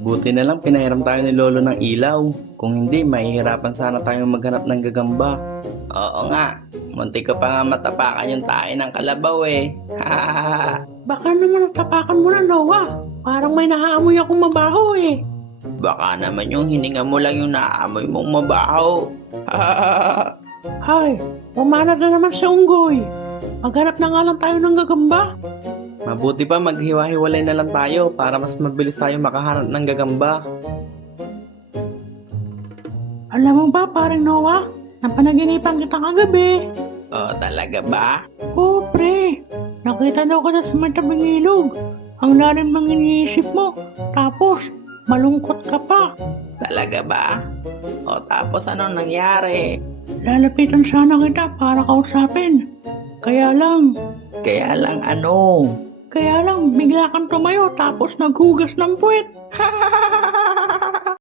Buti na lang pinahiram tayo ni Lolo ng ilaw. Kung hindi, mahihirapan sana tayong maghanap ng gagamba. Oo nga, munti ko pa nga matapakan yung tae ng kalabaw eh. Baka naman natapakan mo na, Noah. Parang may naamoy akong mabaho eh. Baka naman yung hininga mo lang yung naamoy mong mabaho. Hay, umanat na naman si Unggoy. Maghanap na nga lang tayo ng gagamba. Mabuti pa maghiwa-hiwalay na lang tayo para mas mabilis tayo makahanap ng gagamba. Alam mo ba, paring Noah, napanaginipan kita kagabi. Oh, talaga ba? Oo, pre. Nakita daw kita sa may tabing ilog. Ang lalim ng iniisip mo. Tapos, malungkot ka pa. Talaga ba? O tapos anong nangyari? Lalapitan sana kita para kausapin. Kaya lang, Kaya lang ano? bigla kang tumayo tapos naghugas ng puwet.